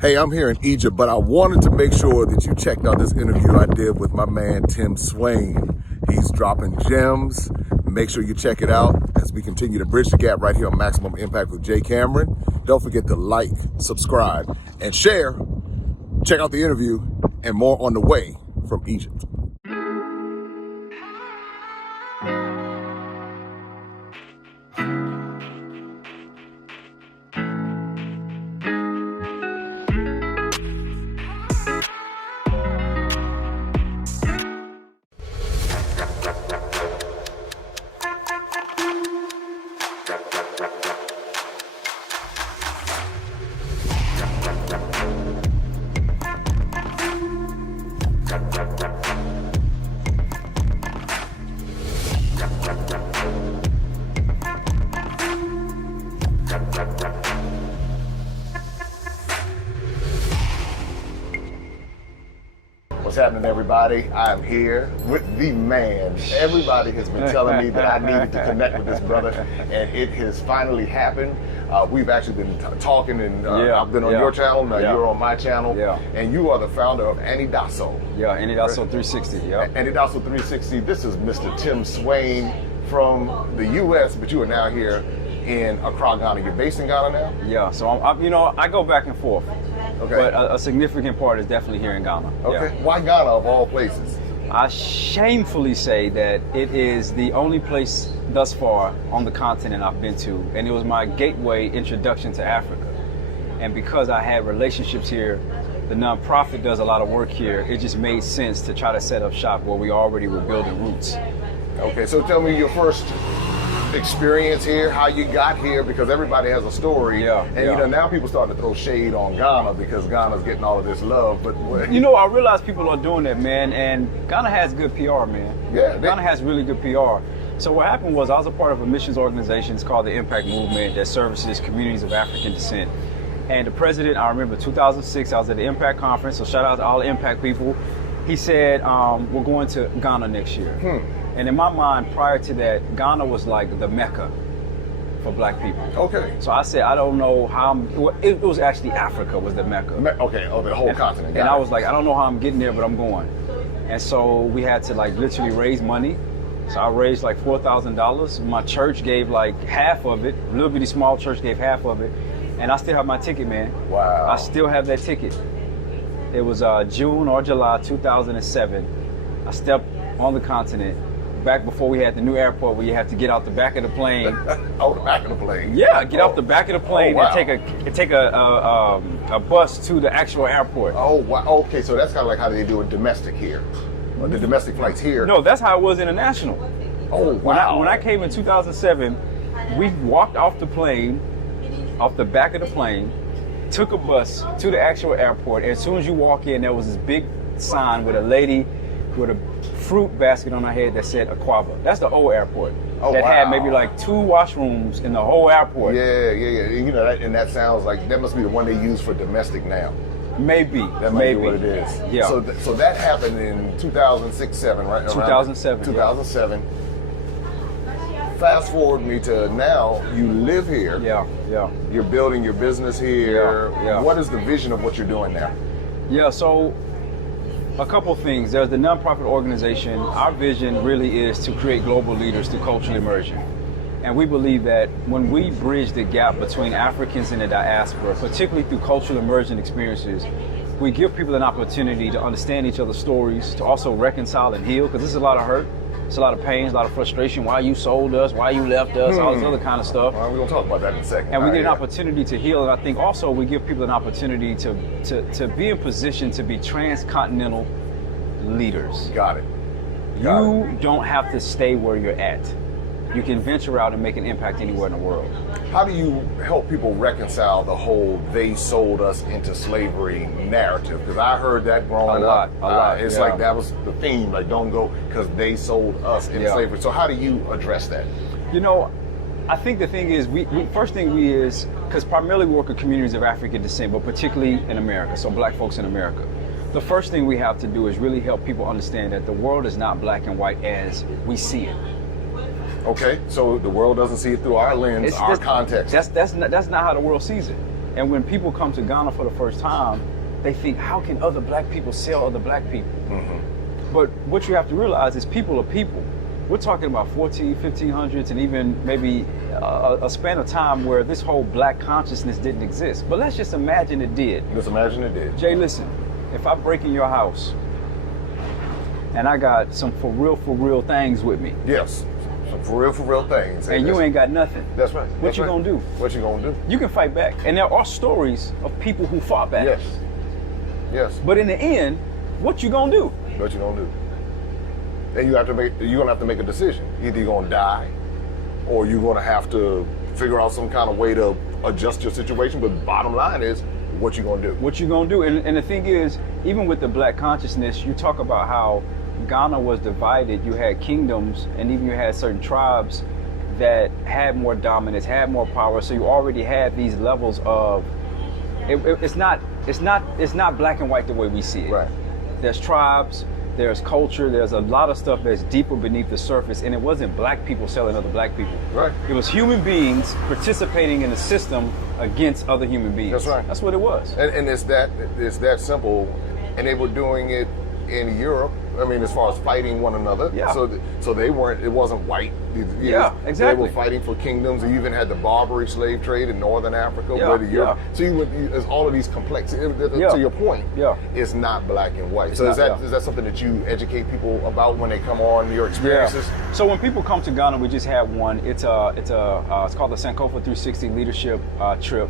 Hey, I'm here in Egypt, but I wanted to make sure that you checked out this interview I did with my man, Tim Swain. He's dropping gems. Make sure you check it out as we continue to bridge the gap right here on Maximum Impact with Jay Cameron. Don't forget to like, subscribe, and share. Check out the interview and more on the way from Egypt. What's happening, everybody? I am here with the man. Everybody has been telling me that I needed to connect with this brother, and it has finally happened. We've actually been talking, and I've been on your channel, now you're on my channel, and you are the founder of Anidaso. Yeah, Anidaso 360, Anidaso 360. This is Mr. Tim Swain from the U.S., but you are now here in Accra, Ghana. You're based in Ghana now? Yeah, so I go back and forth. Okay. But a significant part is definitely here in Ghana. Okay. Yeah. Why Ghana of all places? I shamefully say that it is the only place thus far on the continent I've been to, and it was my gateway introduction to Africa. And because I had relationships here, the nonprofit does a lot of work here, it just made sense to try to set up shop where we already were building roots. Okay, so tell me your first experience here, how you got here, because everybody has a story. And now people starting to throw shade on Ghana because Ghana's getting all of this love. But I realize people are doing that, man, and Ghana has good PR, man. Ghana has really good PR. So what happened was I was a part of a missions organization. It's called the Impact Movement that services communities of African descent. And the president, I remember 2006, I was at the Impact Conference, so shout out to all the Impact people. He said, we're going to Ghana next year. And in my mind, prior to that, Ghana was like the Mecca for black people. Okay. So I said, I don't know how it was actually Africa was the Mecca. The whole continent. And I was like, I don't know how I'm getting there, but I'm going. And so we had to literally raise money. So I raised like $4,000. My church gave like half of it. A little bitty small church gave half of it. And I still have my ticket, man. Wow. I still have that ticket. It was June or July 2007. I stepped on the continent. Back before we had the new airport where you have to get out the back of the plane. Oh, the back of the plane. Yeah, get off the back of the plane and take a bus to the actual airport. Oh, wow. Okay, so that's kind of like how they do it domestic here. The domestic flights here. No, that's how it was international. Oh, wow. When I came in 2007, we walked off the plane, off the back of the plane, took a bus to the actual airport. And as soon as you walk in, there was this big sign with a lady with a fruit basket on her head that said Aquaba. That's the old airport. That had maybe like 2 washrooms in the whole airport. Yeah. You know, and that sounds like that must be the one they use for domestic now. Maybe. That might be what it is. Yeah. So that happened in 2006-7, right? 2007. 2007. Fast forward me to now, you live here. Yeah. You're building your business here. Yeah. What is the vision of what you're doing now? Yeah, so a couple things. There's the nonprofit organization. Our vision really is to create global leaders through cultural immersion. And we believe that when we bridge the gap between Africans and the diaspora, particularly through cultural immersion experiences, we give people an opportunity to understand each other's stories, to also reconcile and heal, because there's a lot of hurt, there's a lot of pain, there's a lot of frustration, why you sold us, why you left us, all this other kind of stuff. Well, we're going to talk about that in a second. And we get an opportunity to heal, and I think also we give people an opportunity to be in position to be transcontinental leaders. Got it. You don't have to stay where you're at. You can venture out and make an impact anywhere in the world. How do you help people reconcile the whole "they sold us into slavery" narrative? Because I heard that growing up. A lot. It's like that was the theme, like don't go because they sold us into slavery. So how do you address that? You know, I think the thing is, we first thing is, because primarily we work with communities of African descent, but particularly in America, so black folks in America. The first thing we have to do is really help people understand that the world is not black and white as we see it. Okay, so the world doesn't see it through our lens, our context. That's not how the world sees it. And when people come to Ghana for the first time, they think, how can other black people sell other black people? But what you have to realize is people are people. We're talking about 1500s and even maybe a span of time where this whole black consciousness didn't exist. But let's just imagine it did. Let's imagine it did. Jay, listen, if I break in your house and I got some for real things with me. Yes, some for real things. And you ain't got nothing. That's right. What you gonna do? What you gonna do? You can fight back. And there are stories of people who fought back. Yes. Yes. But in the end, what you gonna do? What you gonna do? And you're gonna have to make a decision. Either you're gonna die, or you're gonna have to figure out some kind of way to adjust your situation. But bottom line is, what you gonna do? What you gonna do? And the thing is, even with the black consciousness, you talk about how Ghana was divided. You had kingdoms, and even you had certain tribes that had more dominance, had more power. So you already had these levels of. It's not black and white the way we see it. Right. There's tribes. There's culture, there's a lot of stuff that's deeper beneath the surface, and it wasn't black people selling other black people. Right. It was human beings participating in the system against other human beings. That's right. That's what it was. And it's that simple. And they were doing it in Europe. I mean, as far as fighting one another. Yeah. So they weren't. It wasn't white. Yeah, exactly. They were fighting for kingdoms. You even had the Barbary slave trade in northern Africa. Yeah, Where the Europe. yeah. So there's all of these complexities. Yeah. To your point. Yeah. It's not black and white. It's So not, is that something that you educate people about when they come on your experiences? Yeah. So when people come to Ghana, we just had one. It's called the Sankofa 360 Leadership Trip,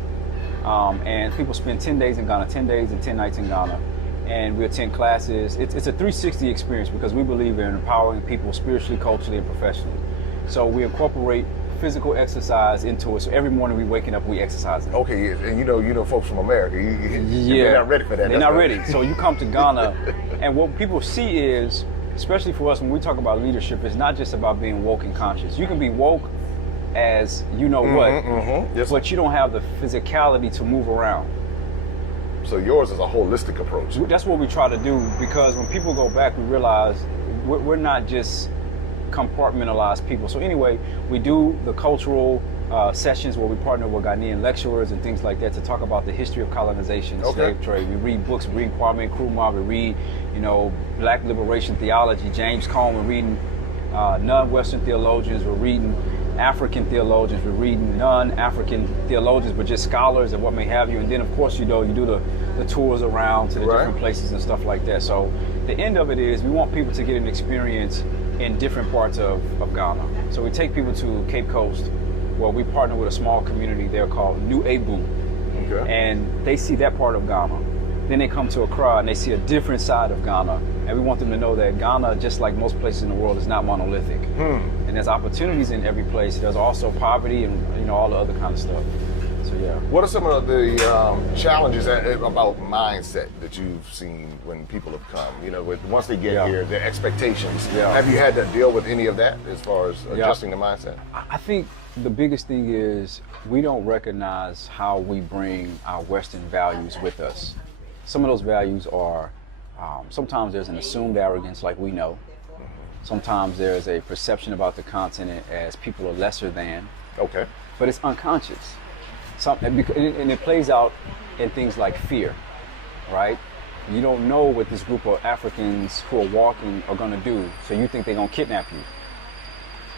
and people spend 10 days in Ghana, 10 days and 10 nights in Ghana. And we attend classes. It's a 360 experience because we believe in empowering people spiritually, culturally, and professionally. So we incorporate physical exercise into it. So every morning we waking up, we exercising. Okay, and you know, folks from America, they're not ready for that. They're not ready. So you come to Ghana, and what people see is, especially for us, when we talk about leadership, it's not just about being woke and conscious. You can be woke as you know what, Yes. but you don't have the physicality to move around. So yours is a holistic approach. That's what we try to do, because when people go back, we realize we're not just compartmentalized people. So anyway, we do the cultural sessions where we partner with Ghanaian lecturers and things like that to talk about the history of colonization, slave trade. We read books, we read Kwame Nkrumah, we read, Black liberation theology, James Cone. We're reading non-Western theologians. We're reading African theologians. We're reading non-African theologians, but just scholars and what may have you. And then, of course, you do the tours around to the different places and stuff like that. So the end of it is we want people to get an experience in different parts of Ghana. So we take people to Cape Coast, where we partner with a small community there called New Abu. Okay. And they see that part of Ghana. Then they come to Accra and they see a different side of Ghana. And we want them to know that Ghana, just like most places in the world, is not monolithic. And there's opportunities in every place. There's also poverty and all the other kind of stuff. So yeah. What are some of the challenges about mindset that you've seen when people have come? Once they get here, their expectations. Yeah. Have you had to deal with any of that as far as adjusting the mindset? I think the biggest thing is we don't recognize how we bring our Western values with us. Some of those values are, sometimes there's an assumed arrogance like we know. Sometimes there's a perception about the continent as people are lesser than. Okay. But it's unconscious. And it plays out in things like fear, right? You don't know what this group of Africans who are walking are gonna do, so you think they're gonna kidnap you.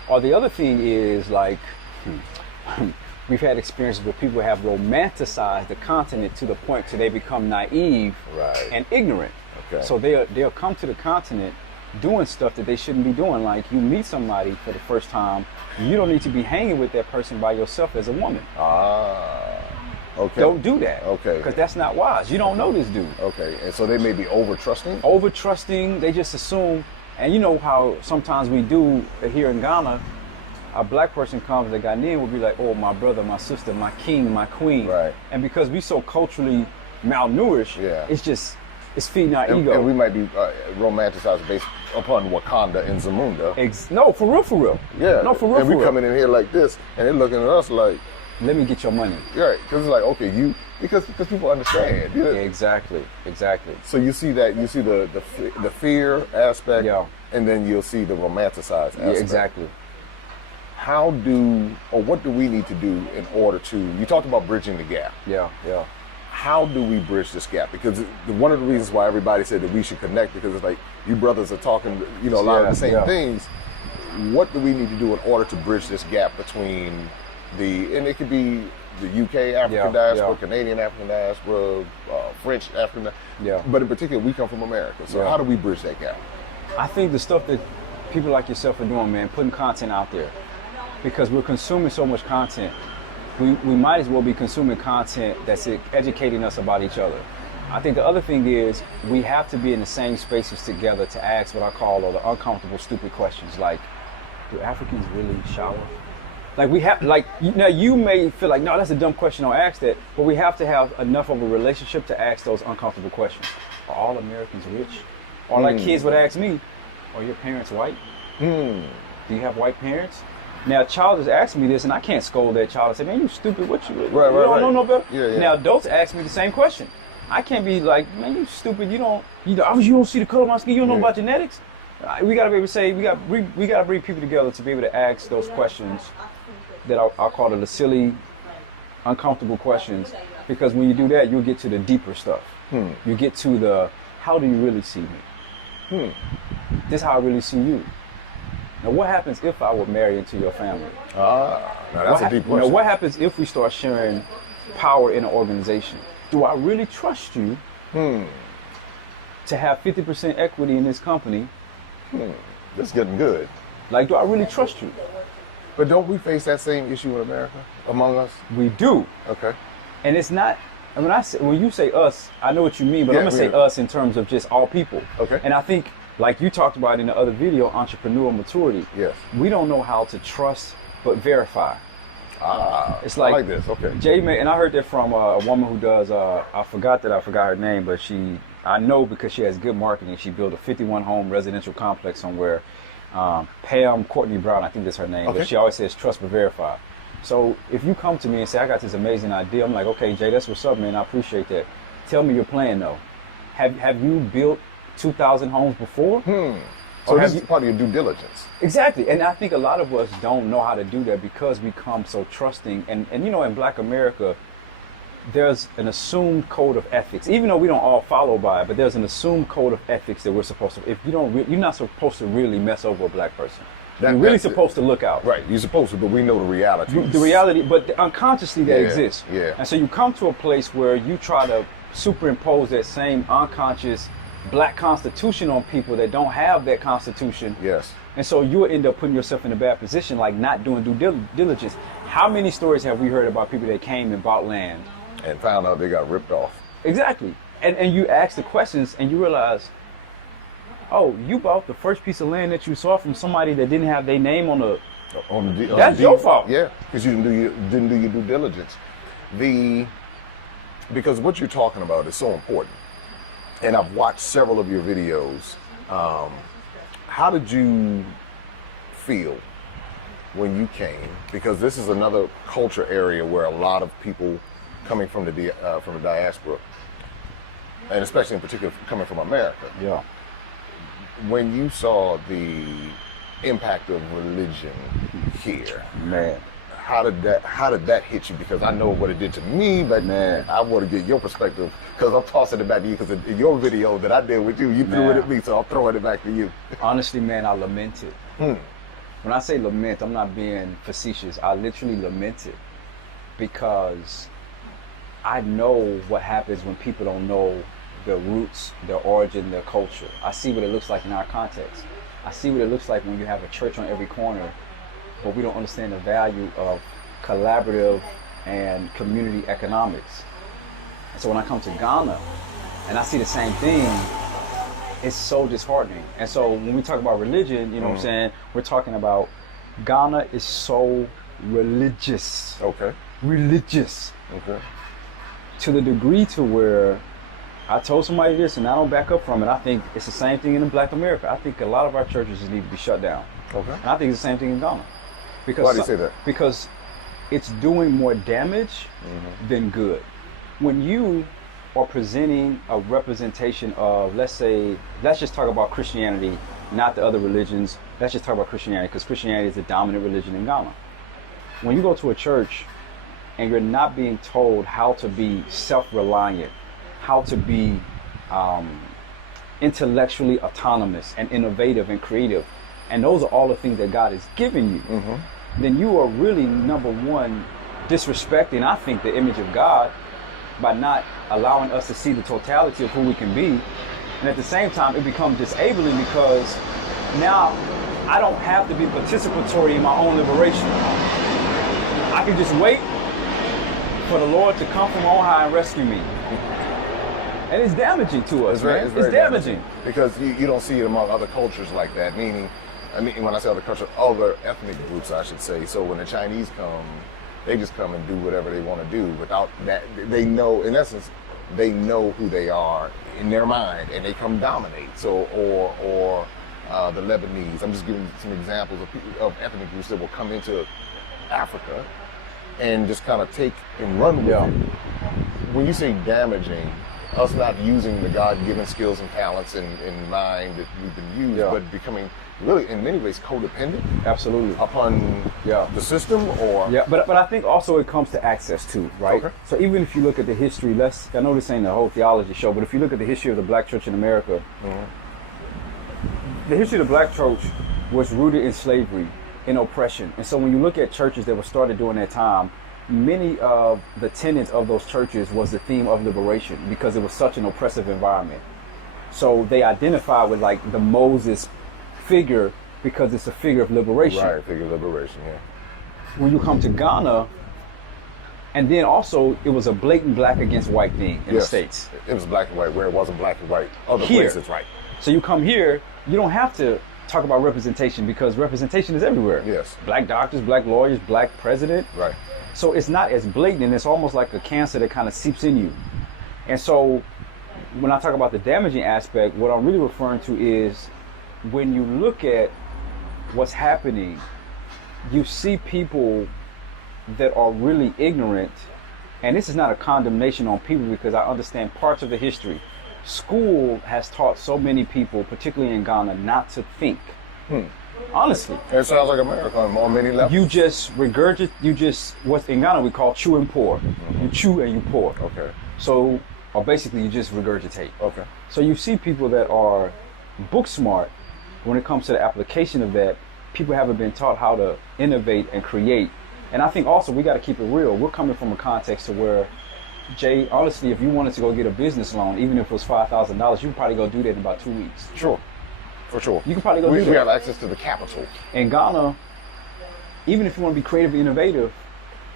Or the other thing is like, we've had experiences where people have romanticized the continent to the point till they become naive and ignorant. Okay. So they'll come to the continent doing stuff that they shouldn't be doing. Like you meet somebody for the first time, you don't need to be hanging with that person by yourself as a woman. Okay. Don't do that. Okay. Because that's not wise. You don't know this dude. Okay. And so they may be over trusting? Over trusting, they just assume. And you know how sometimes we do here in Ghana, a black person comes, a Ghanaian will be like, oh, my brother, my sister, my king, my queen. Right. And because we so culturally malnourished, it's feeding our ego. And we might be romanticized based upon Wakanda and Zamunda. No, for real. Yeah. No, for real. And we coming in here like this, and they're looking at us like, let me get your money. Right. Because it's like, okay, because people understand. Yeah, exactly. So you see that, the fear aspect, and then you'll see the romanticized aspect. Yeah, exactly. what do we need to do in order to, you talked about bridging the gap. Yeah. How do we bridge this gap? Because one of the reasons why everybody said that we should connect, because it's like you brothers are talking, a lot of the same things. What do we need to do in order to bridge this gap between and it could be the UK African diaspora, Canadian African diaspora, French African diaspora, but in particular, we come from America. So how do we bridge that gap? I think the stuff that people like yourself are doing, man, putting content out there, because we're consuming so much content. We might as well be consuming content that's educating us about each other. I think the other thing is we have to be in the same spaces together to ask what I call the uncomfortable, stupid questions, like, do Africans really shower? Like we have, you may feel like, no, that's a dumb question, don't ask that, but we have to have enough of a relationship to ask those uncomfortable questions. Are all Americans rich? Or like kids would ask me, are your parents white? Do you have white parents? Now, a child is asking me this, and I can't scold that child and say, man, you stupid, what you don't know no better? Yeah. Now, adults ask me the same question. I can't be like, man, you stupid, you don't see the color of my skin, you don't know about genetics? We got to be able to say, we got to bring people together to be able to ask those questions that I'll call the silly, uncomfortable questions, because when you do that, you'll get to the deeper stuff. You get to the, how do you really see me? This is how I really see you. Now, what happens if I would marry into your family? Now that's a deep question. Now, what happens if we start sharing power in an organization? Do I really trust you to have 50% equity in this company? That's getting good. Like, do I really trust you? But don't we face that same issue in America among us? We do. Okay. And it's not, when you say us, I know what you mean, but I'm going to say us in terms of just all people. Okay. And I think, like you talked about in the other video, entrepreneurial maturity. Yes. We don't know how to trust but verify. It's like, I like this. Okay. And I heard that from a woman who does, I forgot her name, but I know because she has good marketing. She built a 51 home residential complex somewhere. Pam Courtney Brown, I think that's her name. Okay. But she always says trust but verify. So if you come to me and say, I got this amazing idea, I'm like, okay, Jay, that's what's up, man. I appreciate that. Tell me your plan, though. Have you built 2,000 homes before? So this is part of your due diligence. Exactly. And I think a lot of us don't know how to do that because we come so trusting. And in Black America, there's an assumed code of ethics, even though we don't all follow by it, but there's an assumed code of ethics that we're supposed to, if you don't, you're not supposed to really mess over a Black person. You're really supposed to look out. Right, you're supposed to, but we know the reality. The reality, but unconsciously that exists. Yeah. And so you come to a place where you try to superimpose that same unconscious Black constitution on people that don't have that constitution. Yes. And so you'll end up putting yourself in a bad position, like not doing due diligence. How many stories have we heard about people that came and bought land and found out they got ripped off? Exactly. And you ask the questions and you realize, oh, you bought the first piece of land that you saw from somebody that didn't have their name on the that's your fault. Yeah, because you didn't do your due diligence. Because what you're talking about is so important. And I've watched several of your videos. How did you feel when you came? Because this is another culture area where a lot of people coming from the diaspora, and especially in particular coming from America. Yeah. When you saw the impact of religion here, man, how did that hit you? Because I know what it did to me, but man, I want to get your perspective because I'm tossing it back to you. Because in your video that I did with you, you threw it at me, so I'm throwing it back to you. Honestly, man, I lamented. When I say lament, I'm not being facetious. I literally lamented because I know what happens when people don't know their roots, their origin, their culture. I see what it looks like in our context. I see what it looks like when you have a church on every corner, but we don't understand the value of collaborative and community economics. And so when I come to Ghana and I see the same thing, it's so disheartening. And so when we talk about religion, you know what I'm saying, we're talking about Ghana is so religious. Okay. Religious. Okay. To the degree to where I told somebody this and I don't back up from it. I think it's the same thing in Black America. I think a lot of our churches need to be shut down. Okay. And I think it's the same thing in Ghana. Because why do you say that? Because it's doing more damage than good. When you are presenting a representation of, let's just talk about Christianity not the other religions. Let's just talk about Christianity, because Christianity is the dominant religion in Ghana. When you go to a church and you're not being told how to be self-reliant, how to be intellectually autonomous and innovative and creative, and those are all the things that God has given you, then you are really, number one, disrespecting, I think, the image of God by not allowing us to see the totality of who we can be. And at the same time, it becomes disabling because now I don't have to be participatory in my own liberation. I can just wait for the Lord to come from on high and rescue me. And it's damaging to us, man. It's very damaging. Because you don't see it among other cultures like that. Meaning, when I say other cultures, other ethnic groups, I should say. So when the Chinese come, they just come and do whatever they want to do without that. They know, in essence, they know who they are in their mind, and they come dominate. So, or the Lebanese. I'm just giving some examples of ethnic groups that will come into Africa and just kind of take and run with it. When you say damaging, us not using the God-given skills and talents in mind that we've been used, but becoming really, in many ways, codependent. Absolutely. Upon the system, or but I think also it comes to access too, right? Okay. So even if you look at the history, I know this ain't the whole theology show, but if you look at the history of the Black church in America, the history of the Black church was rooted in slavery, in oppression, and so when you look at churches that were started during that time, many of the tenets of those churches was the theme of liberation because it was such an oppressive environment. So they identify with like the Moses figure because it's a figure of liberation. Right, figure of liberation, yeah. When you come to Ghana, and then also it was a blatant black against white thing in the States. It was black and white where it wasn't black and white other places, right. So you come here, you don't have to talk about representation because representation is everywhere. Yes. Black doctors, black lawyers, black president. Right. So it's not as blatant, and it's almost like a cancer that kind of seeps in you. And so when I talk about the damaging aspect, what I'm really referring to is when you look at what's happening, you see people that are really ignorant, and this is not a condemnation on people because I understand parts of the history. School has taught so many people, particularly in Ghana, not to think. Honestly. It sounds like America on many levels. You just regurgitate, what's in Ghana we call chew and pour. You chew and you pour. Okay. So, or basically you just regurgitate. Okay. So you see people that are book smart. When it comes to the application of that, people haven't been taught how to innovate and create. And I think also we got to keep it real. We're coming from a context to where, Jay, honestly, if you wanted to go get a business loan, even if it was $5,000, you could probably go do that in about 2 weeks. Sure. For sure. You can probably go do that. We have access to the capital. In Ghana, even if you want to be creative and innovative,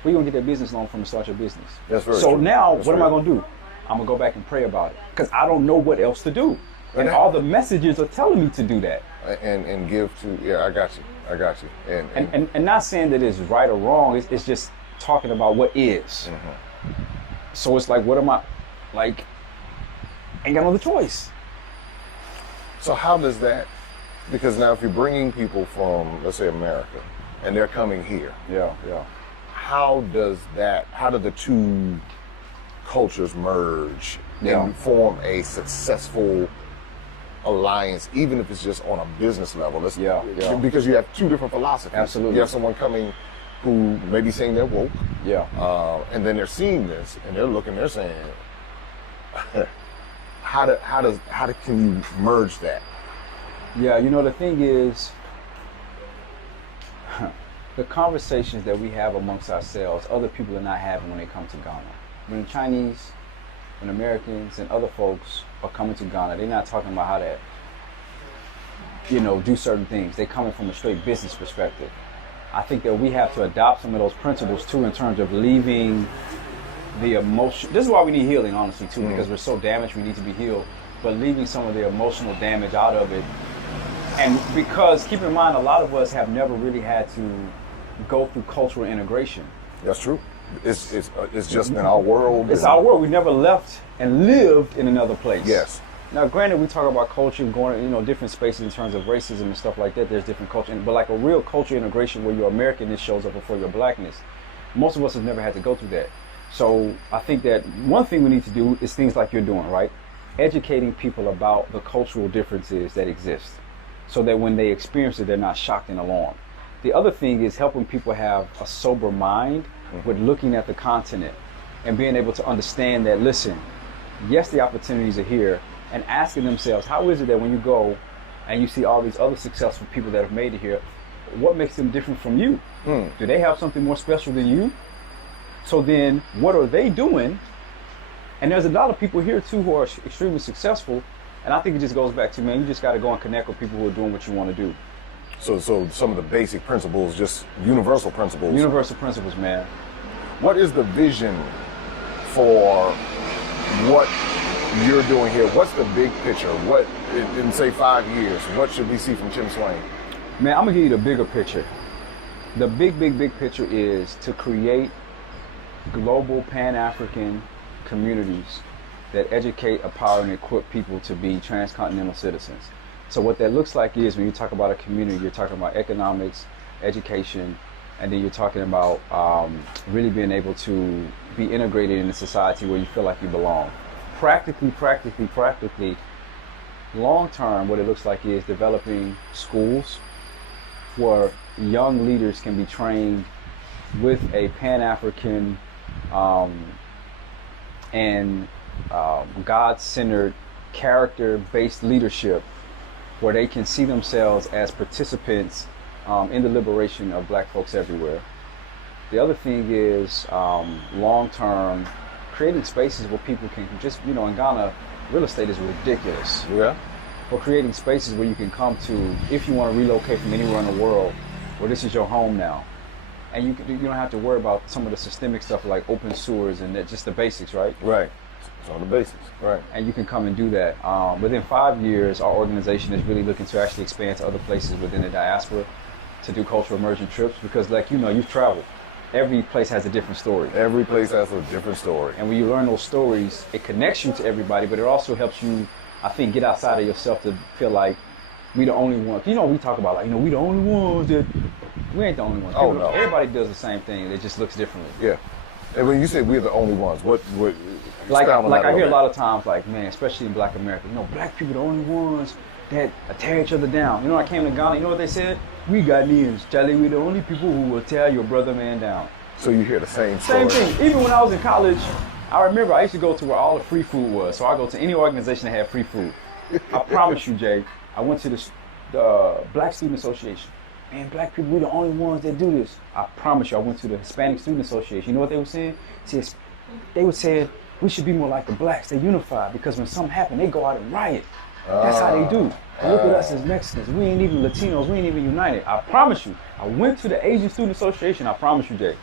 where you going to get that business loan from to start your business? That's very true. So now, what am I going to do? I'm going to go back and pray about it because I don't know what else to do. And all the messages are telling me to do that. And give to, I got you. And not saying that it's right or wrong, it's just talking about what is. So it's like, what am I, like, ain't got no other choice. So how does that, because now if you're bringing people from, let's say, America, and they're coming here. How do the two cultures merge and form a successful alliance, even if it's just on a business level? Because you have two different philosophies. Absolutely. You have someone coming who may be saying they're woke. And then they're seeing this and they're saying, how can you merge that? Yeah, you the thing is, the conversations that we have amongst ourselves, other people are not having when they come to Ghana. When the Chinese, when Americans and other folks are coming to Ghana, they're not talking about how to, do certain things. They're coming from a straight business perspective. I think that we have to adopt some of those principles too in terms of leaving the emotion. This is why we need healing, honestly, too, because we're so damaged, we need to be healed. But leaving some of the emotional damage out of it. And because, keep in mind, a lot of us have never really had to go through cultural integration. That's true. It's just in our world. It's our world. We never left and lived in another place. Yes. Now, granted, we talk about culture going, different spaces in terms of racism and stuff like that. There's different culture, but like a real culture integration where your Americanness shows up before your blackness. Most of us have never had to go through that. So I think that one thing we need to do is things like you're doing, right? Educating people about the cultural differences that exist. so that when they experience it, they're not shocked and alarmed. The other thing is helping people have a sober mind with looking at the continent and being able to understand that, listen, yes, the opportunities are here, and asking themselves, how is it that when you go and you see all these other successful people that have made it here, what makes them different from you? Do they have something more special than you? So then what are they doing? And there's a lot of people here too who are extremely successful. And I think it just goes back to, man, you just got to go and connect with people who are doing what you want to do. So some of the basic principles, just universal principles. Universal principles, man. What is the vision for what you're doing here? What's the big picture? What, in say 5 years, what should we see from Tim Swain? Man, I'm going to give you the bigger picture. The big picture is to create global Pan-African communities that educate, empower, and equip people to be transcontinental citizens. So what that looks like is, when you talk about a community, you're talking about economics, education, and then you're talking about really being able to be integrated in a society where you feel like you belong. Practically, long term, what it looks like is developing schools where young leaders can be trained with a Pan-African and God-centered, character-based leadership, where they can see themselves as participants in the liberation of black folks everywhere. The other thing is long-term, creating spaces where people can just, in Ghana, real estate is ridiculous. Yeah. Or creating spaces where you can come to, if you want to relocate from anywhere in the world, where this is your home now. And you don't have to worry about some of the systemic stuff like open sewers and just the basics, right? Right. It's on the basics. Right. And you can come and do that. Within 5 years, our organization is really looking to actually expand to other places within the diaspora to do cultural immersion trips, because you've traveled. Every place has a different story. Every place has a different story. And when you learn those stories, it connects you to everybody, but it also helps you, I think, get outside of yourself to feel like we the only ones. We talk about we the only ones that, we ain't the only ones. Oh, no. Everybody does the same thing. It just looks differently. Yeah. And when you say we're the only ones, what like I hear a lot of times, man, especially in Black America, black people the only ones that tear each other down. I came to Ghana, you know what they said? We Ghanaians, Charlie, we the only people who will tear your brother man down. So you hear the same story. Same thing. Even when I was in college, I remember I used to go to where all the free food was. So I go to any organization that had free food. I promise you, Jay, I went to the Black Student Association. Man, black people, we're the only ones that do this. I promise you, I went to the Hispanic Student Association. You know what they were saying? They were saying, we should be more like the blacks. They unify, because when something happens, they go out and riot. That's how they do. Look at us as Mexicans. We ain't even Latinos. We ain't even united. I promise you. I went to the Asian Student Association. I promise you, Jay.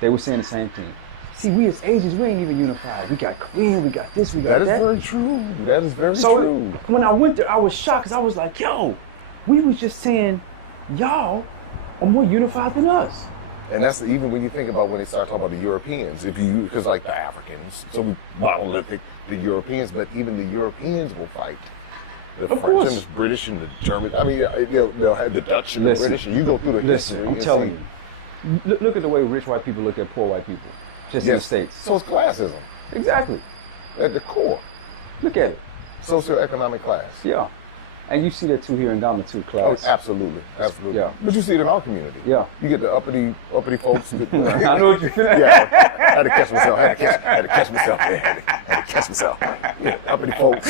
They were saying the same thing. See, we as Asians, we ain't even unified. We got Korean, we got this, we got that. That is very true. That is very true. So when I went there, I was shocked, because I was like, yo, we was just saying, y'all are more unified than us. And that's even when you think about when they start talking about the Europeans, because like the Africans, so monolithic, the Europeans, but even the Europeans will fight. The French and the British and the German. I mean, they'll have the Dutch and the British, and you go through the history. I'm telling you, look at the way rich white people look at poor white people, just in the States. So it's classism. Exactly. At the core. Look at it. Socioeconomic class. Yeah. And you see that too here in Ghana too, class. Oh, absolutely. Yeah. But you see it in our community. Yeah. You get the uppity folks. I know what you're saying. Yeah. I had to catch myself. I had to catch myself. Yeah, uppity folks.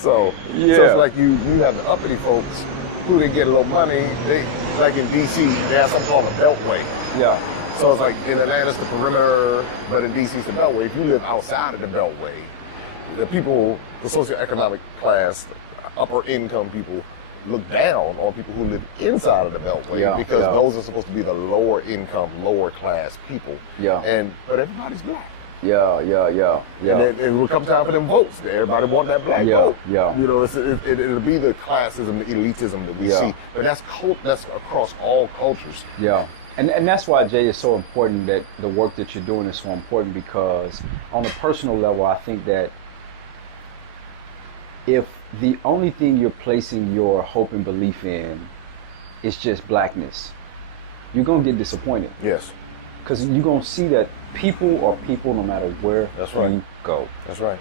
So it's like you have the uppity folks who they get a little money. They, like in DC, they have something called a beltway. Yeah. So it's like in Atlanta it's the perimeter, but in DC it's the beltway. If you live outside of the beltway, the people, the socioeconomic class, upper income people, look down on people who live inside of the beltway because those are supposed to be the lower income, lower class people. Yeah. But everybody's black. Yeah. And it will come time for them votes. Everybody want that black vote. Yeah. It'll be the classism, the elitism that we see. But that's across all cultures. Yeah. And that's why, Jay, it's so important that the work that you're doing is so important, because on a personal level, I think that if the only thing you're placing your hope and belief in is just blackness, you're going to get disappointed. Yes. Because you're going to see that people are people no matter where you go. That's right.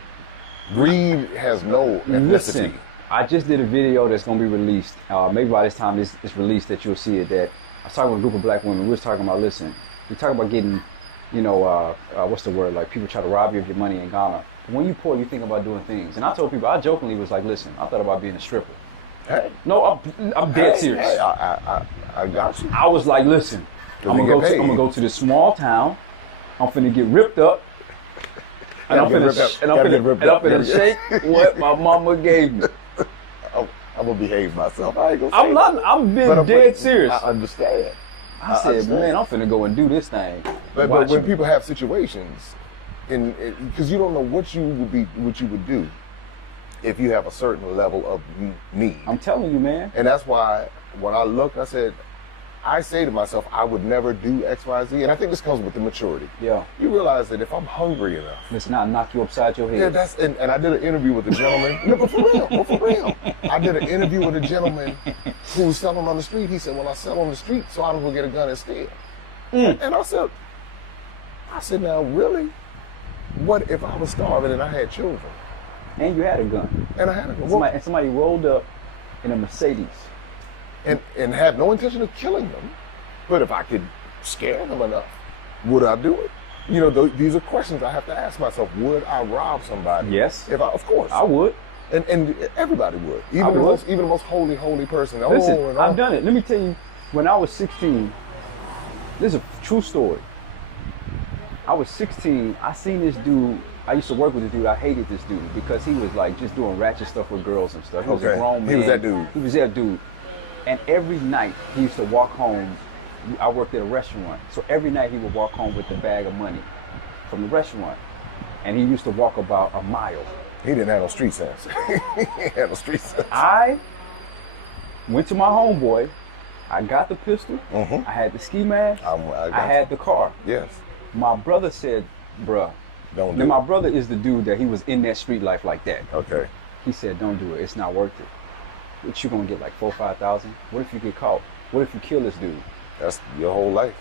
Greed has no ethnicity. Listen, I just did a video that's going to be released. Maybe by this time it's released that you'll see it. That I was talking with a group of black women. We was talking about, listen, we talking about getting, what's the word? Like people try to rob you of your money in Ghana. When you poor, you think about doing things. And I told people, I jokingly was like, listen, I thought about being a stripper. Hey. No, I'm dead serious. Hey, I got you. I was like, listen, I'm gonna go to this small town. I'm finna get ripped up. And I'm finna shake what my mama gave me. I'm gonna behave myself. I ain't gonna say I'm being dead serious. I understand. I said, man, I'm finna go and do this thing. But when people have situations, because you don't know what you would do if you have a certain level of need. I'm telling you, man. And that's why when I looked, I say to myself, I would never do X, Y, Z. And I think this comes with the maturity. Yeah. You realize that if I'm hungry enough. Let's not knock you upside your head. Yeah, and I did an interview with a gentleman. No, but for real. I did an interview with a gentleman who was selling on the street. He said, well, I sell on the street, so I'm going to get a gun and steal. And I said, now, really? What if I was starving and I had children? And you had a gun. And I had a gun. Somebody rolled up in a Mercedes. And had no intention of killing them. But if I could scare them enough, would I do it? You know, these are questions I have to ask myself. Would I rob somebody? Yes. Of course. I would. And everybody would. Even the most holy person. Listen, I've done it. Let me tell you, when I was 16, this is a true story. I was 16, I seen this dude. I used to work with this dude. I hated this dude because he was like just doing ratchet stuff with girls and stuff. He was a grown man. He was that dude. He was that dude. And every night he used to walk home. I worked at a restaurant. So every night he would walk home with a bag of money from the restaurant. And he used to walk about a mile. He didn't have no street sense. He had no street sense. I went to my homeboy. I got the pistol. Mm-hmm. I had the ski mask. I had the car. Yes. My brother said, bruh. Don't do it. My brother is the dude that he was in that street life like that. Okay. He said, don't do it. It's not worth it. What you gonna get, like 4,000 or 5,000? What if you get caught? What if you kill this dude? That's your whole life.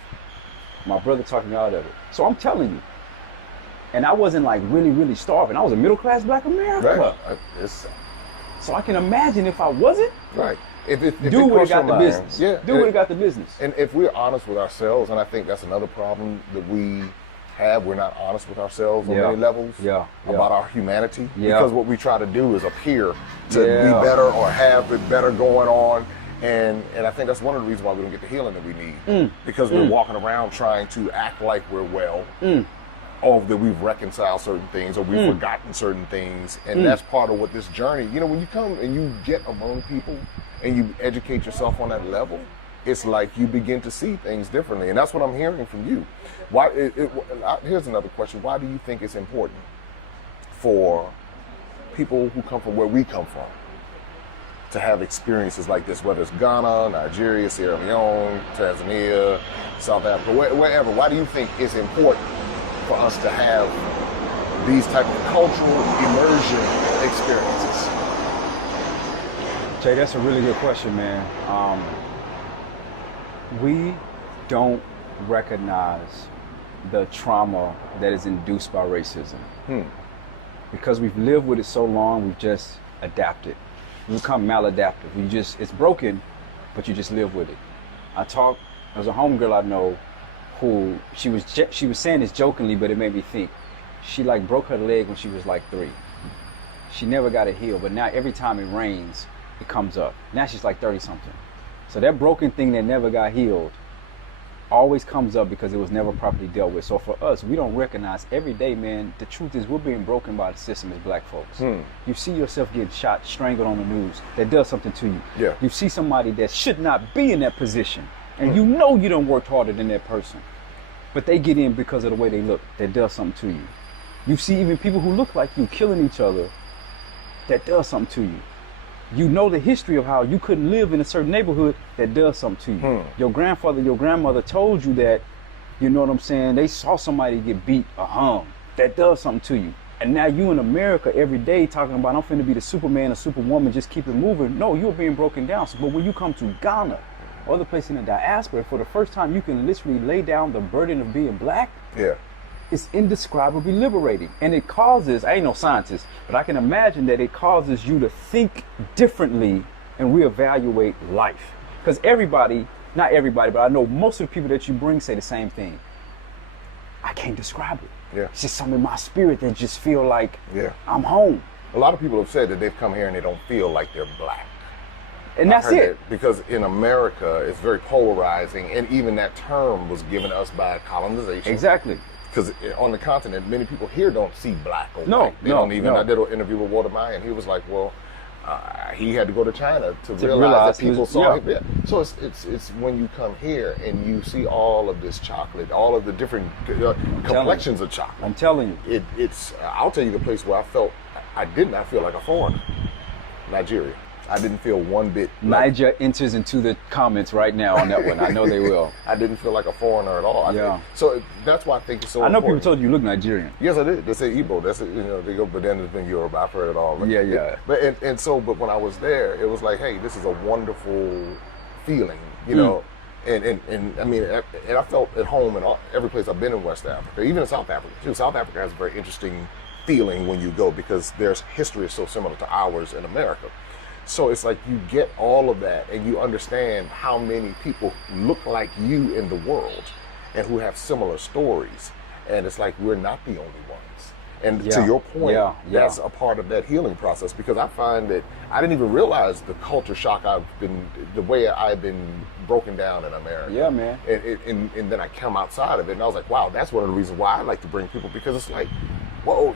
My brother talked me out of it. So I'm telling you. And I wasn't like really, really starving. I was a middle class black America. Right. So I can imagine if I wasn't. Right. If dude would have got the business. Yeah. Dude would have got the business. And if we're honest with ourselves, and I think that's another problem that we have, we're not honest with ourselves on many levels about our humanity. Because what we try to do is appear to be better or have it better going on. And I think that's one of the reasons why we don't get the healing that we need. Because we're walking around trying to act like we're well. Or that we've reconciled certain things or we've forgotten certain things. And that's part of what this journey, you know, when you come and you get among people and you educate yourself on that level, it's like you begin to see things differently. And that's what I'm hearing from you. Here's another question. Why do you think it's important for people who come from where we come from to have experiences like this, whether it's Ghana, Nigeria, Sierra Leone, Tanzania, South Africa, wherever? Why do you think it's important for us to have these type of cultural immersion experiences? Jay, that's a really good question, man. We don't recognize the trauma that is induced by racism. Because we've lived with it so long, we've just adapted. We become maladaptive. It's broken, but you just live with it. There's a homegirl I know who, she was saying this jokingly, but it made me think. She like broke her leg when she was like 3. She never got it healed, but now every time it rains, it comes up. Now she's like 30 something. So that broken thing that never got healed always comes up because it was never properly dealt with. So for us, we don't recognize every day, man, the truth is we're being broken by the system as black folks. You see yourself getting shot, strangled on the news. That does something to you. Yeah. You see somebody that should not be in that position, and you know you done worked harder than that person. But they get in because of the way they look. That does something to you. You see even people who look like you killing each other. That does something to you. You know the history of how you couldn't live in a certain neighborhood. That does something to you. Your grandfather, your grandmother told you that, you know what I'm saying, they saw somebody get beat or hung. That does something to you. And now you in America every day talking about, I'm finna be the Superman or Superwoman, just keep it moving. No, you're being broken down. But when you come to Ghana, other place in the diaspora, for the first time, you can literally lay down the burden of being black. Yeah. it's indescribably liberating. And it causes, I ain't no scientist, but I can imagine that it causes you to think differently and reevaluate life. Because everybody, not everybody, but I know most of the people that you bring say the same thing. I can't describe it. Yeah. It's just something in my spirit that just feel like Yeah. I'm home. A lot of people have said that they've come here and they don't feel like they're black. And that's I've heard it. that because in America, it's very polarizing, and even that term was given us by colonization. Exactly. Because on the continent, many people here don't see black or No, white. They no, don't even. no. I did an interview with Walter Maya, and he was like, "Well, he had to go to China to realize realize that he people was- saw yeah. him." Yeah. So it's when you come here and you see all of this chocolate, all of the different complexions of chocolate. I'm telling you. It's. I'll tell you the place where I did not feel like a foreigner. Nigeria. I didn't feel one bit. Niger enters into the comments right now on that one. I know they will. I didn't feel like a foreigner at all. Yeah. So that's why I think it's so I know important. people told you look Nigerian. Yes, I did. They say Igbo. That's it. They go, but then it's been Europe. I've heard it all. But Yeah. But but when I was there, it was like, hey, this is a wonderful feeling, And I mean, and I felt at home in every place I've been in West Africa, even in South Africa too. South Africa has a very interesting feeling when you go because their history is so similar to ours in America. So it's like you get all of that and you understand how many people look like you in the world and who have similar stories. And it's like we're not the only ones. And to your point, that's a part of that healing process because I find that I didn't even realize the culture shock the way I've been broken down in America. Yeah, man. And then I come outside of it and I was like, wow, that's one of the reasons why I like to bring people because it's like, whoa,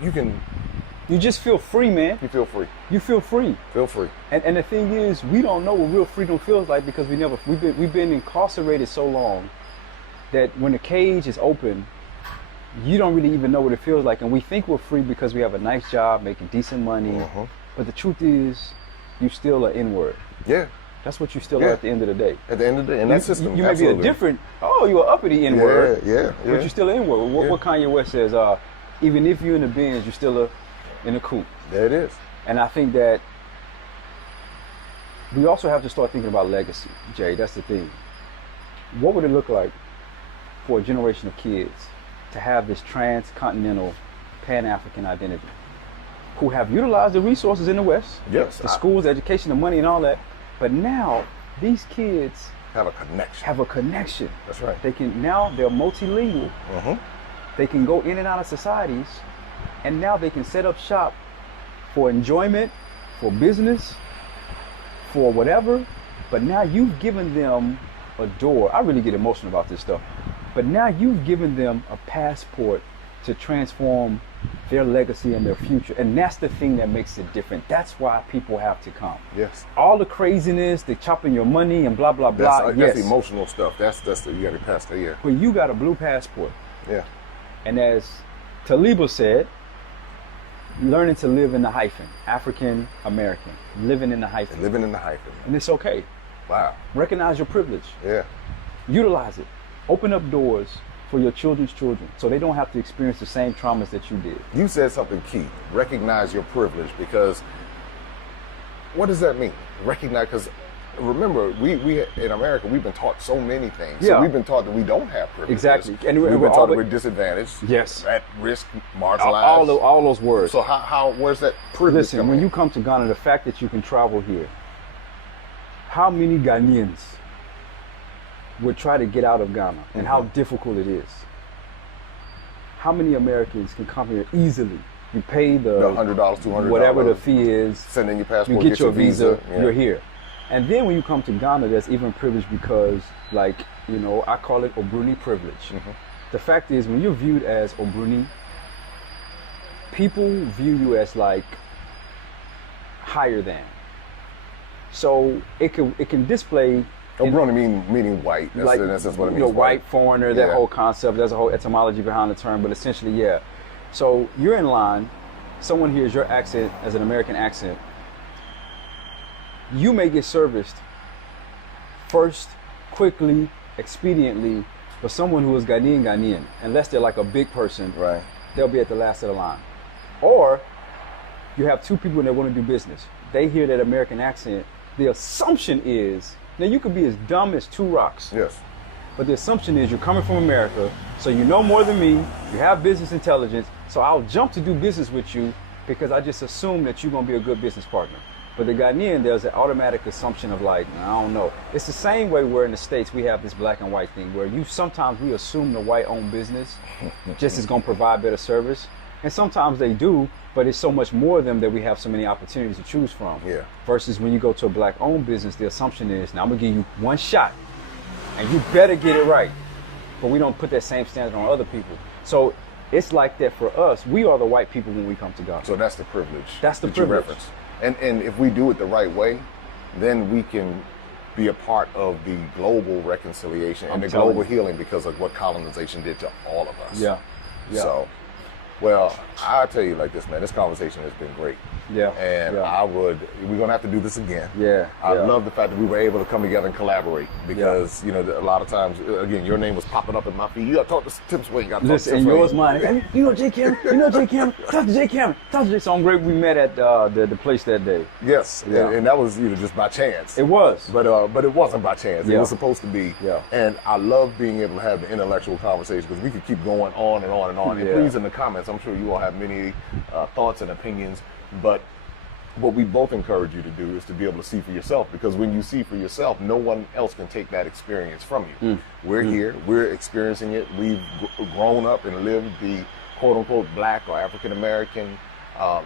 you just feel free, man. You feel free. You feel free. Feel free. And the thing is, we don't know what real freedom feels like because we've been incarcerated so long that when the cage is open, you don't really even know what it feels like. And we think we're free because we have a nice job, making decent money. But the truth is, you still are inward. Yeah. That's what you still are at the end of the day. At the end of the day, and that system, you may be a different. You're uppity inward. Yeah. But you're still inward. What Kanye West says, even if you're in the Benz, you're still in the coupe. There it is. And I think that we also have to start thinking about legacy, Jay. That's the thing. What would it look like for a generation of kids to have this transcontinental, Pan-African identity, who have utilized the resources in the West, yes, the schools, the education, the money, and all that, but now these kids have a connection. That's right. They're multilingual. They can go in and out of societies, and now they can set up shop for enjoyment, for business, for whatever. But now you've given them a door. I really get emotional about this stuff. But now you've given them a passport to transform their legacy and their future. And that's the thing that makes it different. That's why people have to come. Yes. All the craziness, the chopping your money and blah, blah, blah. That's emotional stuff. You got to pass the year. But you got a blue passport. Yeah. And as Taliba said, learning to live in the hyphen, African American, living in the hyphen. Living in the hyphen. And it's okay. Wow. Recognize your privilege. Yeah. Utilize it. Open up doors for your children's children so they don't have to experience the same traumas that you did. You said something key. Recognize your privilege, because what does that mean? Recognize, because remember, we in America, we've been taught so many things. Yeah. So we've been taught that we don't have privilege. Exactly. And we've been taught that we're disadvantaged. Yes. At risk, marginalized. All those words. So where's that privilege? Listen, when you come to Ghana, the fact that you can travel here, how many Ghanaians would try to get out of Ghana and how difficult it is? How many Americans can come here easily? You pay the $100, $200, whatever the fee is. Send in your passport, you get your visa, yeah. You're here. And then when you come to Ghana, there's even privilege because, like, I call it Obruni privilege. The fact is, when you're viewed as Obruni, people view you as like higher than. So it can display. Obruni meaning white. That's what it means. White, foreigner, that whole concept. There's a whole etymology behind the term, but essentially, yeah. So you're in line, someone hears your accent as an American accent. You may get serviced first, quickly, expediently, for someone who is Ghanaian, unless they're like a big person, right? They'll be at the last of the line. Or you have two people that want to do business. They hear that American accent. The assumption is, now you could be as dumb as two rocks. Yes. But the assumption is you're coming from America, so you know more than me, you have business intelligence, so I'll jump to do business with you because I just assume that you're gonna be a good business partner. But the Ghanaian, there's an automatic assumption of like, I don't know. It's the same way where in the States we have this black and white thing where sometimes we assume the white-owned business just is gonna provide better service. And sometimes they do, but it's so much more of them that we have so many opportunities to choose from. Yeah. Versus when you go to a black-owned business, the assumption is, now I'm gonna give you one shot and you better get it right. But we don't put that same standard on other people. So it's like that for us. We are the white people when we come to God. So that's the privilege. That's the that privilege. You reference. And if we do it the right way, then we can be a part of the global reconciliation and the global healing because of what colonization did to all of us. Yeah. So, well, I'll tell you like this, man, this conversation has been great. Yeah. And we're going to have to do this again. Yeah. I love the fact that we were able to come together and collaborate because, you know, a lot of times, again, your name was popping up in my feed. You got to talk to Tim Swain. Listen, and yours, mine. Hey, you know Jay Cameron? You know Jay Cameron? Talk to Jay Cameron. Talk to Jay. So I'm great we met at the place that day. Yes. Yeah. And that was, you know, just by chance. It was. But it wasn't by chance. It was supposed to be. Yeah. And I love being able to have the intellectual conversation because we could keep going on and on and on. And please, in the comments, I'm sure you all have many thoughts and opinions, but what we both encourage you to do is to be able to see for yourself, because when you see for yourself, no one else can take that experience from you. We're here, we're experiencing it, we've grown up and lived the quote-unquote black or African-American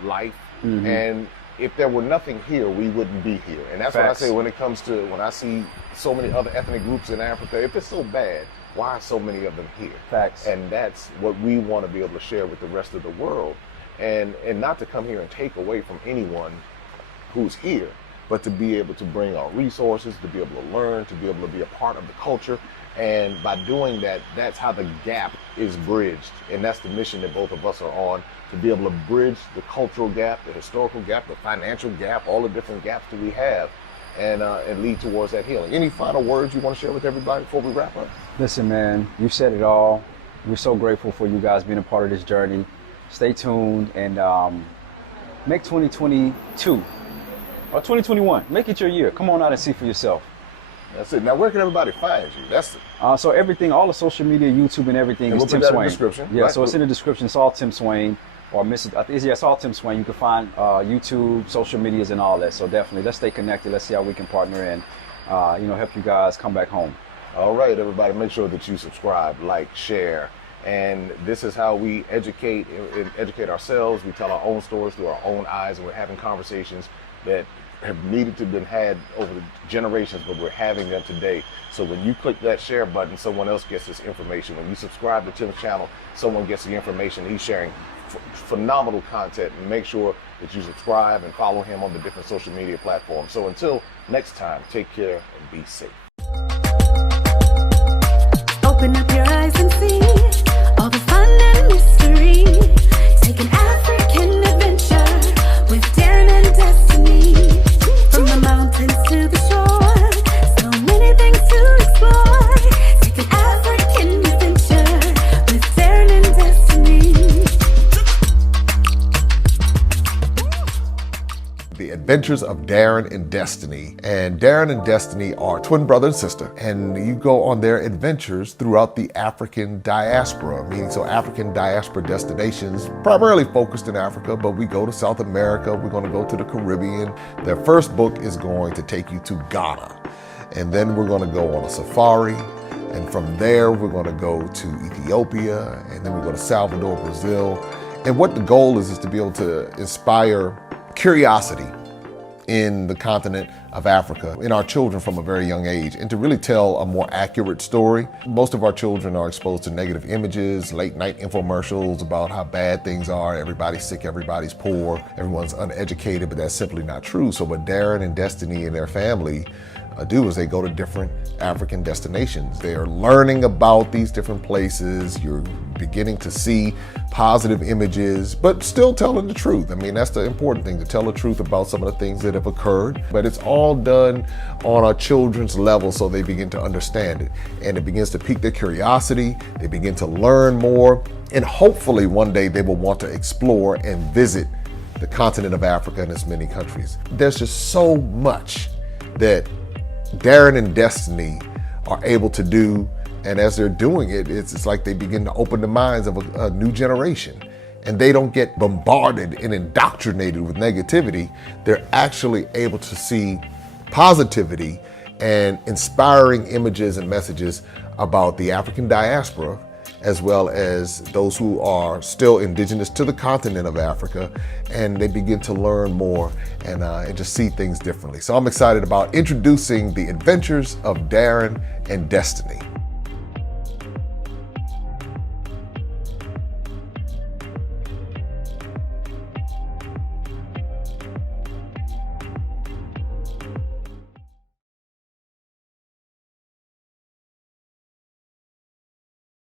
life, and if there were nothing here, we wouldn't be here. And that's what I say when it comes to, when I see so many other ethnic groups in Africa, if it's so bad, why are so many of them here? Facts. And that's what we want to be able to share with the rest of the world. And not to come here and take away from anyone who's here, but to be able to bring our resources, to be able to learn, to be able to be a part of the culture. And by doing that, that's how the gap is bridged. And that's the mission that both of us are on, to be able to bridge the cultural gap, the historical gap, the financial gap, all the different gaps that we have, and lead towards that healing. Any final words you want to share with everybody before we wrap up? Listen, man, you said it all. We're so grateful for you guys being a part of this journey. Stay tuned and make 2022 or 2021. Make it your year. Come on out and see for yourself. That's it. Now, where can everybody find you? That's it. So everything, all the social media, YouTube and everything is Tim Swain. In the description. Yeah, right. So it's in the description. It's all Tim Swain or it's all Tim Swain. You can find YouTube, social medias, and all that. So definitely, let's stay connected. Let's see how we can partner and help you guys come back home. All right, everybody, make sure that you subscribe, like, share. And this is how we educate ourselves. We tell our own stories through our own eyes, and we're having conversations that have needed to have been had over the generations, but we're having them today. So when you click that share button, someone else gets this information. When you subscribe to Tim's channel, someone gets the information. He's sharing phenomenal content. And make sure that you subscribe and follow him on the different social media platforms. So until next time, take care and be safe. Open up your eyes and see all the fun and mystery. Take an African adventure with Darren and Destiny. From the mountains to the shore, so many things to explore. Take an African adventure with Darren and Destiny. The Adventures of Darren and Destiny. And Darren and Destiny are twin brother and sister. And you go on their adventures throughout the African diaspora, meaning so African diaspora destinations, primarily focused in Africa, but we go to South America, we're going to go to the Caribbean. Their first book is going to take you to Ghana. And then we're going to go on a safari. And from there, we're going to go to Ethiopia. And then we go to Salvador, Brazil. And what the goal is to be able to inspire curiosity in the continent of Africa, in our children from a very young age, and to really tell a more accurate story. Most of our children are exposed to negative images, late night infomercials about how bad things are, everybody's sick, everybody's poor, everyone's uneducated, but that's simply not true. So what Darren and Destiny and their family do is they go to different African destinations. They are learning about these different places. You're beginning to see positive images, but still telling the truth. I mean, that's the important thing, to tell the truth about some of the things that have occurred. But it's all done on a children's level so they begin to understand it. And it begins to pique their curiosity. They begin to learn more. And hopefully one day they will want to explore and visit the continent of Africa and its many countries. There's just so much that Darren and Destiny are able to do And as they're doing it, it's like they begin to open the minds of a new generation. And they don't get bombarded and indoctrinated with negativity. They're actually able to see positivity and inspiring images and messages about the African diaspora, as well as those who are still indigenous to the continent of Africa, and they begin to learn more and just see things differently. So I'm excited about introducing the adventures of Darren and Destiny.